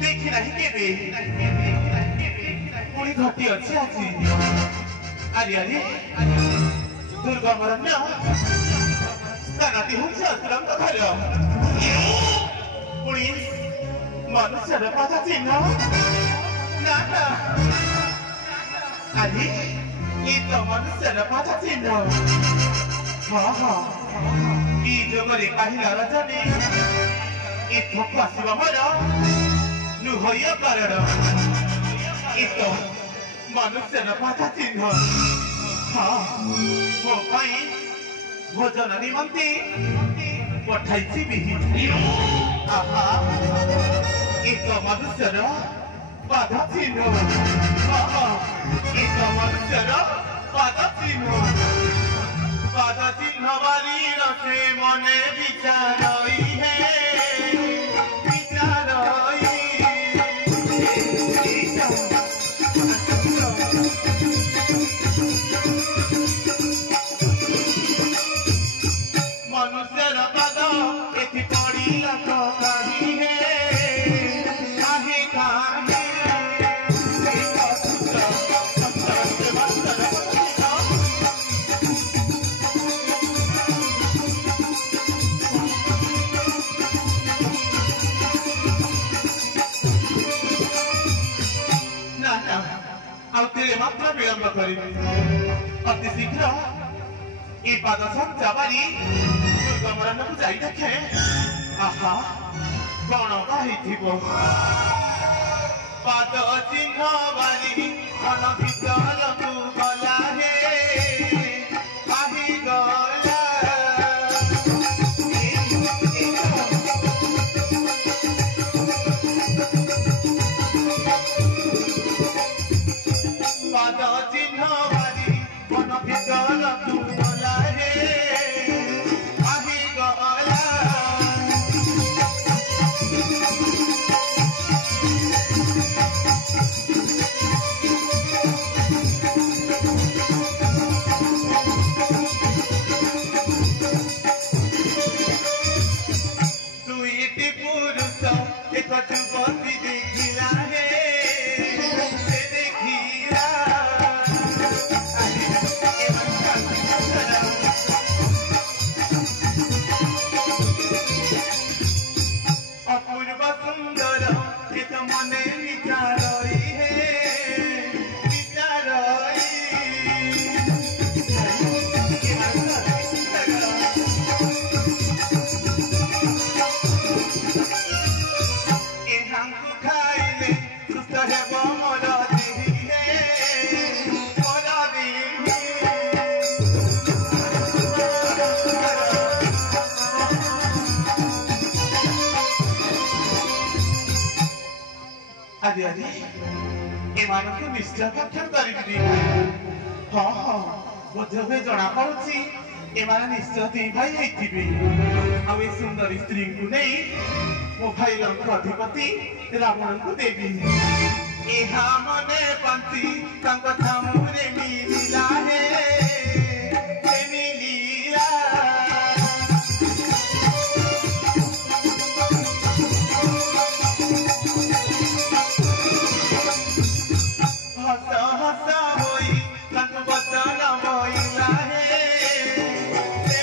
देखी नहीं केबे पुणी घटी अच्छी अच्छी अरे अरे दुर्गा मरण्य स्थानाती होऊन असुरंग खरं पुणी मनुष्य पाचा चिन्ह ना ना अरे इथं मनुष्य पाचा चिन्ह हा हा ई जगरे काही राजाने इथं पासिवा मला नुहय कारण इथं मनुष्य पाचा चिन्ह हा हो पाई भोजन निमंती पठाइछि बिहि आहा इथं मनुष्य पाचा चिन्ह आहा इथं मनुष्य पाचा चिन्ह बारी रखे मने विचारई है विचारई मनुष्यर पद एथि पड़िला तो कही है काहे काहे मात्र विलंब करी अति शीघ्र ये पादसन जाबारी दुर्गमरन को जाई देखे आहा कौन कही पाद चिन्ह बारी मन भीतर तू गला हे कही गला पाद चिन्ह बारी मन भीतर तू गला हे कही गला दुईटी पुरुष एक जुवती देखिला हे देखिला अपूर्व सुंदर एक मने विचारई हे विचारई एहांकु खाइले सुस्थ हेब मोर देहि हे मोर देहि आदि आदि एमानकु निश्चय कथन करिबि हाँ हाँ बोध हुए जना पड़ुछि एमाने निश्चय दी भाई हेतिबे आ ए सुंदर स्त्री को नहीं मो भाई अधिपति रावण को देवी एहा मने पंती तांको थामुरे मिलिला हे मिलिला हस हस होई तांको बचन मोइला हे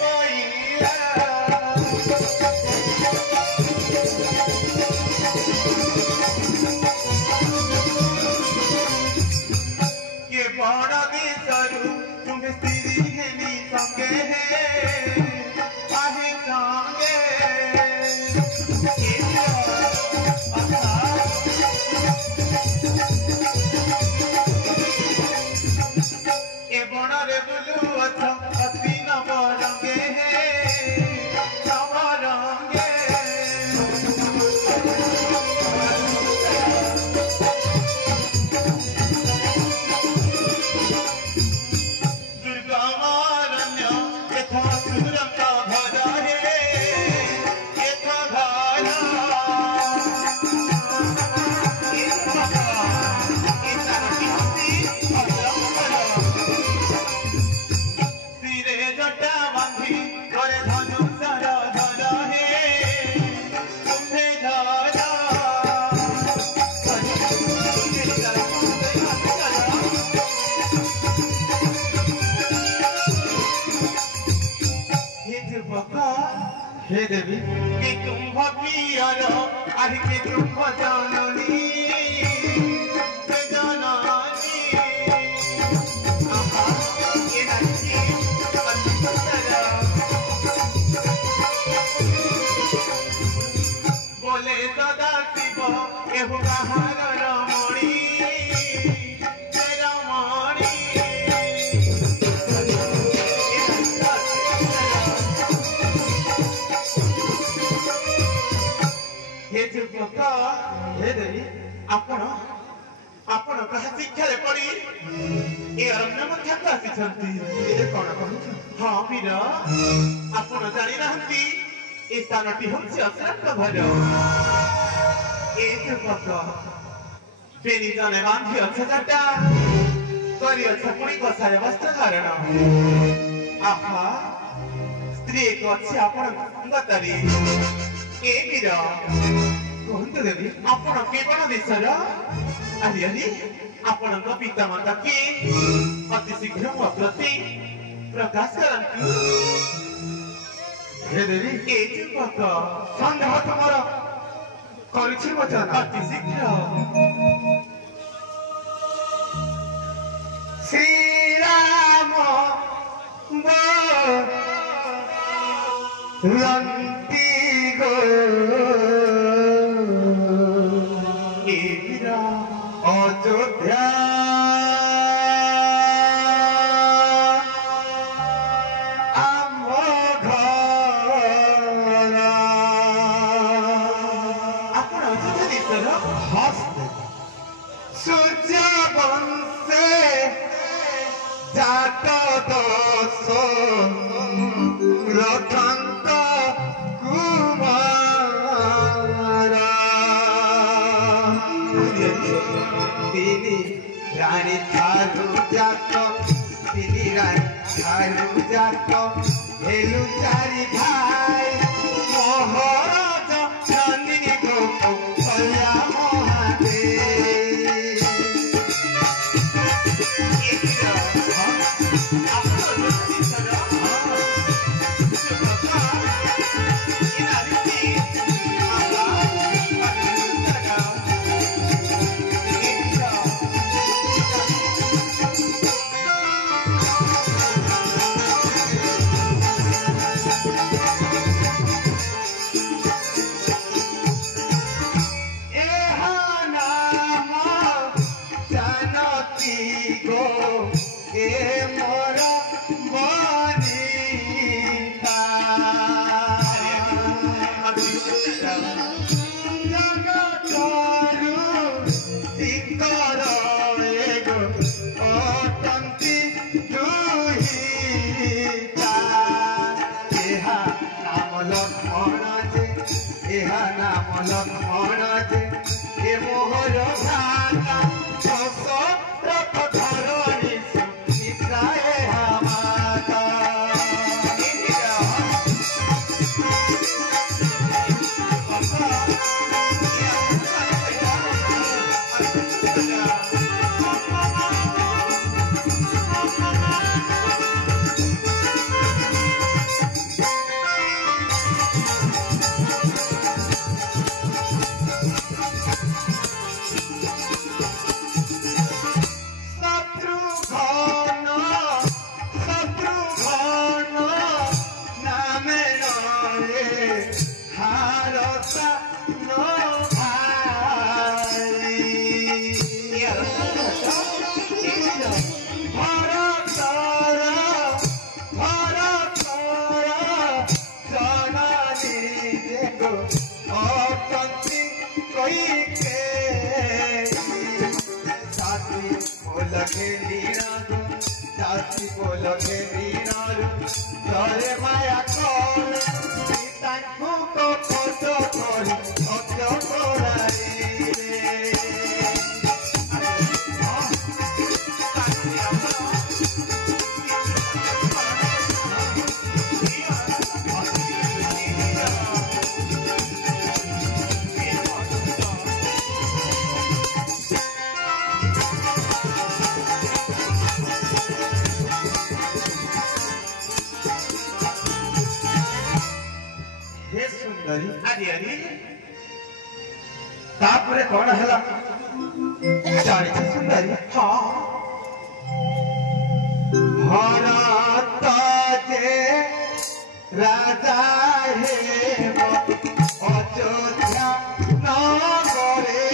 मोइला ये बड़ा देशरू तुम्हें हे देवी कि तुम पियर आदि कि तुम जननी बोले सदा शिव एवं बाहर रमणी रमणी हे जुगत हे देवी आपण आपण कहा शिक्षा पड़ी ए अरण्य मध्य आसी ये कौन कहूछ हाँ वीर आपण जानी नाहंती ए स्थानटी होछि असरक घर ए जुगत बेनी जने बांधी अच्छा जाटा करी अच्छा पुणी कसाय वस्त्र धारण आहा स्त्री को अच्छी आपण गतरी ए वीर कहंतु देवी आपण केवल देशर आदि आदि आपणक पिता माता के अति शीघ्र मो प्रति प्रकाश करंतु हे देवी ए जुगत संदेह तुमर करिछि वचन अति शीघ्र श्री राम लंती गो ए वीरा अयोध्या आम घर आपण अयोध्या देशर हस्त सूर्य वंशे जात दश रथंक তিনি রানী ঠারু জাত তিনি রানী ঠারু জাত হেলু চারি ভাই মহারাজ নন্দিনী গোপ কল্যা মহাদেব ए वीरा आपण अयोध्या देशर जुगत ए नारी आहा ସୁନ୍ଦରୀ ଆରେ ଆରେ ତାପରେ କଣ ହେଲା ଜାଣିଛ ସୁନ୍ଦରୀ ହଁ भरत जे राजा हेब अयोध्या नगरे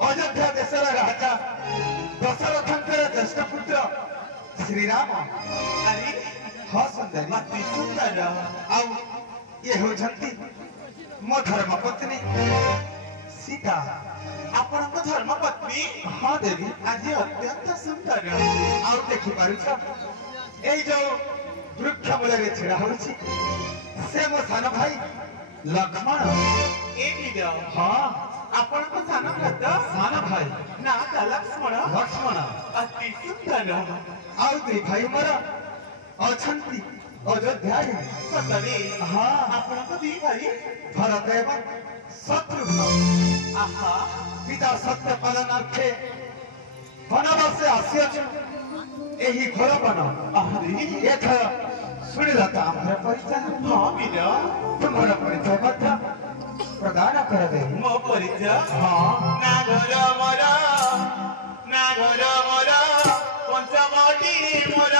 अयोध्या देशर राजा दशरथंकर ज्येष्ठ पुत्र श्रीराम अरे हाँ सुंदरी अति सुंदर आउ ये होछंती मो धर्मपत्नी सीता आपणक धर्मपत्नी हाँ देवी आज अत्यंत सुंदर आउ देखि पारुछ एई जो वृक्ष मूल छिड़ा होछि से मो सान भाई लक्ष्मण एमिद हाँ आपणक सान भ्राता सान भाई ना लक्ष्मण लक्ष्मण अति सुंदर आउ दुई भाई मोर अछंती अयोध्या सतरे हाँ आपणक दी भाई भरत एवं शत्रुघ्न आहा पिता सत्य पालनार्थे वनवासे आसिअछु एही घोर वन अरे एथर शुणिल त आम्र परिचय हाँ मीरा तुमर परिचय मध्य प्रदान कर दे मो परिचय हाँ ना घर मोर पंचमटी मोर